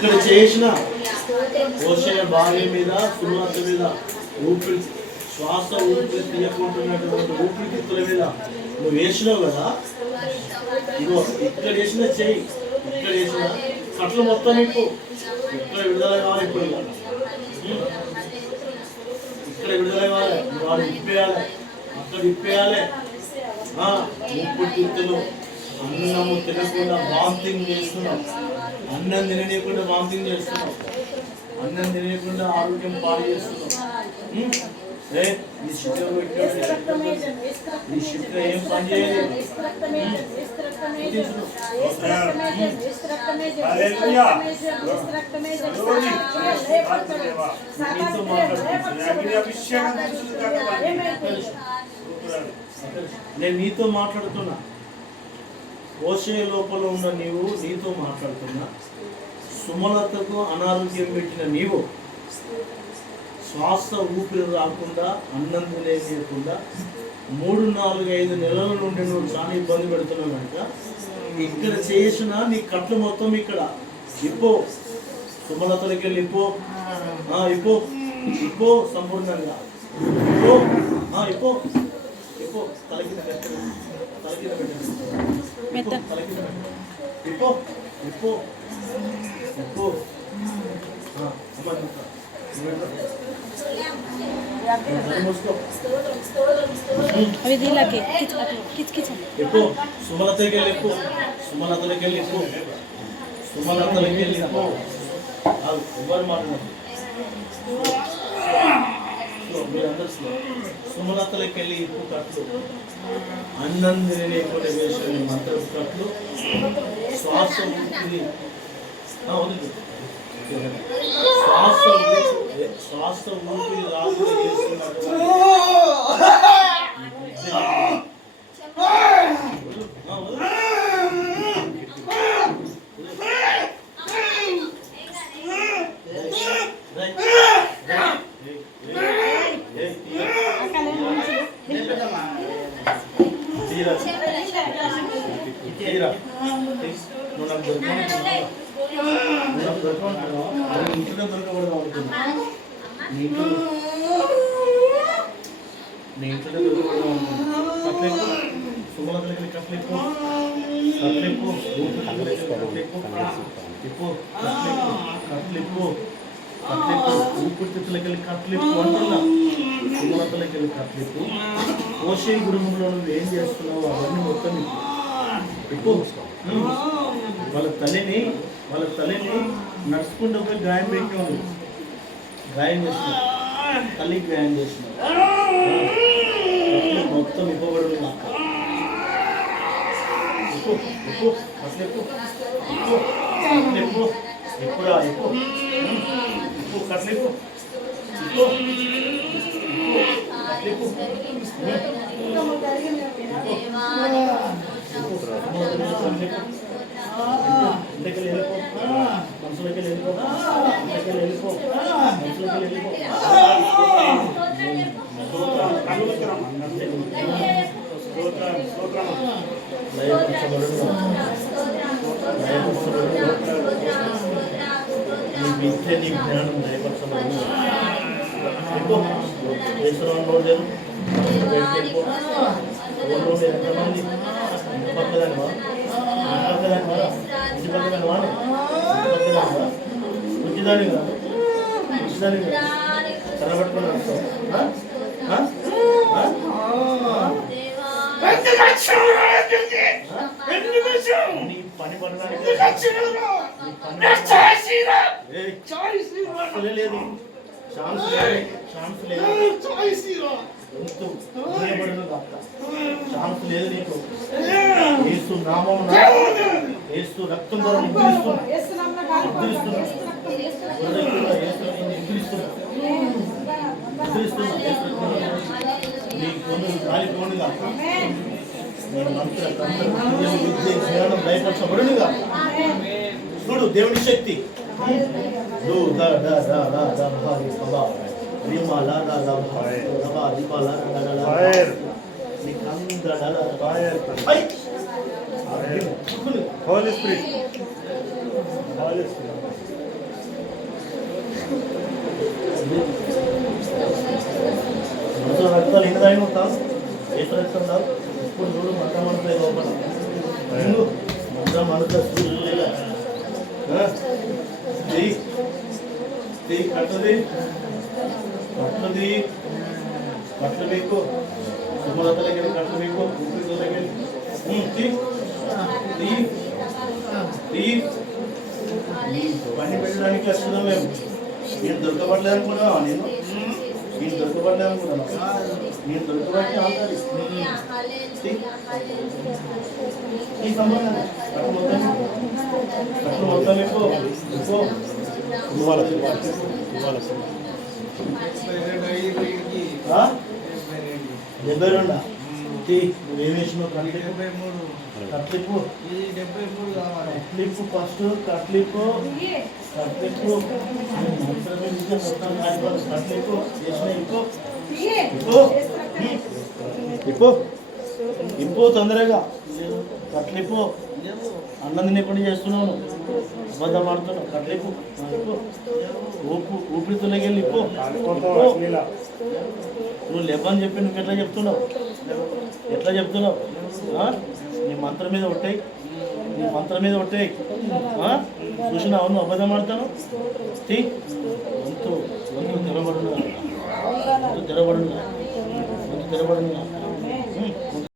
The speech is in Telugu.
ఇక్కడ చేసిన హోషేయ భార్య మీద సుమలత మీద ఊపిరి శ్వాస ఊపిరి తీయకుంటున్నటువంటి ఊపిరితిత్తుల మీద నువ్వు వేసినావు కదా. ఇగో ఇక్కడ వేసిన చెయ్యి, ఇక్కడ వేసిన కట్లు మొత్తం ఇప్పుడు ఇక్కడ విడుదల కావాలి. ఇప్పుడు ఇక్కడ విడుదల కావాలి, వాడు ఇప్పేయాలి, అక్కడ ఇప్పేయాలి. ఊపిరితిత్తులు అన్నము తినకుండా వామిటింగ్ చేస్తున్నావు, అన్నం తిననీయకుండా వామిటింగ్ చేస్తున్నావు, అన్నం తినకుండా ఆరోగ్యం పాడు చేస్తున్నావు. ఈ శిక్షణ ఈ శిక్షణ ఏం పని చేయలేదు. నేను నీతో మాట్లాడుతున్నా, హోషేయ లోపల ఉన్న నీవు నీతో మాట్లాడుతున్నా. సుమలతకు అనారోగ్యం పెట్టిన నీవు శ్వాస ఊపిరి రాకుండా అన్నం తినేయకుండా 3, 4, 5 నెలల నుండి నువ్వు చాలా ఇబ్బంది పెడుతున్నావు కనుక ఇక్కడ చేసిన నీ కట్లు మొత్తం ఇక్కడ ఇప్పో, సుమలతలకి వెళ్ళి ఇప్పో, ఇప్పో ఇప్పో సంపూర్ణంగా ఇప్పో, ఇప్పో ఇప్పో తలకి తలకి తలకి ఇప్పో ఇప్పో ఇప్పో अभी दिला के किच किच ఎక్కు సుమలతకి వెళ్ళి ఎక్కు, సుమలతకి వెళ్ళి ఎక్కు, సుమలతకి వెళ్ళి ఎక్కు. అది ఎవరు మాట్లాడారు మీరందరూ సుమలతలకి వెళ్ళి ఎక్కువ కట్లు, అన్నం తినేకుండా వేసిన మంత్ర కట్లు, శ్వాస ఊపిరి శ్వాస ఊపిరి రాకుండా చేస్తున్నటువంటి ఇంట్లో దొరకబడదు అనుకున్నా, నీ ఇంట్లో దొరకబడదు అనుకున్నా. కట్లెక్కు సుమలతలకి కట్లెక్కు, కట్లెక్కు కట్లెక్కు ఇప్పు, కట్లెక్కు కట్లెక్కు కట్లెక్కు ఊపిరితిత్తులకి వెళ్ళి కట్లెక్కు అంటున్నా. సుమలతలకి వెళ్ళి కట్లెక్కు. హోషేయ కుటుంబంలో నువ్వు ఏం చేస్తున్నావు అవన్నీ మొత్తం ఎక్కువ. వాళ్ళ తల్లిని నడుచుకుంటూ పోయి గాయం పెట్టినావు, గాయం చేస్తున్నావు, తల్లికి గాయం చేస్తున్నావు. మొత్తం ఇవ్వబడు ఎప్పుడా ఎక్కువ కట్లెక్కు ఇంటికి వెళ్ళిపో, మనుషులకి వెళ్ళిపో, ఇంటికి వెళ్ళిపో, మనుషులకి వెళ్ళిపో. నీ విద్య నీ జ్ఞానం దయపరచబడి లేదు. ఎంతమంది పక్కదానివా పక్కదానివా ఇంటి పక్కదానివా ఉచిదాని కాదు, ఉచిదాని కనబట్టుకుని నీ పని పడడానికి లేదు, ఛాన్స్ లేదు, ఛాన్స్ లేదు నీకు. ఏసు నామం, ఏసు రక్తం ద్వారా నిద్రిస్తున్నా నీ కొను గాలి పోనుగా, నీ మంత్ర విద్య జ్ఞానం దయపరచబడునుగా. చూడు దేవుడి శక్తి. Holy Spirit. టైం ఉంటావు ఏ ఫ్రెండ్స్ ఉంటావు ఇప్పుడు చూడు మంట మడుతాయి లోపల మంట మడుతా కట్టది కట్టది కట్టలు మీకు సుమలత దగ్గర కట్టలు మీకు ఊపిరితో దగ్గర పని పెట్టడానికి వస్తున్నాం మేము నేను దొరకబడలేదు అనుకున్నావా నేను దొరకబడలేదు అనుకున్నాను నేను దొరకబట్టి ఆల్తారు ఈ సంబంధం కట్టు మొత్తం ఎక్కువ డెబ్బై రెండా నువ్వేం వేసినావు కట్లిప్పు కట్లిప్పు ఫస్ట్ కట్లిప్పు కట్లిప్పు కట్లిప్పు చేసిన ఇప్పు ఇప్పు తొందరగా కట్లిప్పు అన్నం తినేప్పుడు చేస్తున్నావు అబద్ధం ఆడుతున్నావు కట్లిప్పు ఊపిరితోలోకి వెళ్ళి ఇప్పు నువ్వు లేవని చెప్పి నువ్వు ఎట్లా చెప్తున్నావు నీ మంత్రం మీద ఒట్టాయి నీ మంత్రం మీద ఒట్టాయి చూసినావు నువ్వు అబద్ధం ఆడతాను వంతు వంతు తెరబడున్నా వంతు తెరబడున్నా వంతు తెరబడున్నా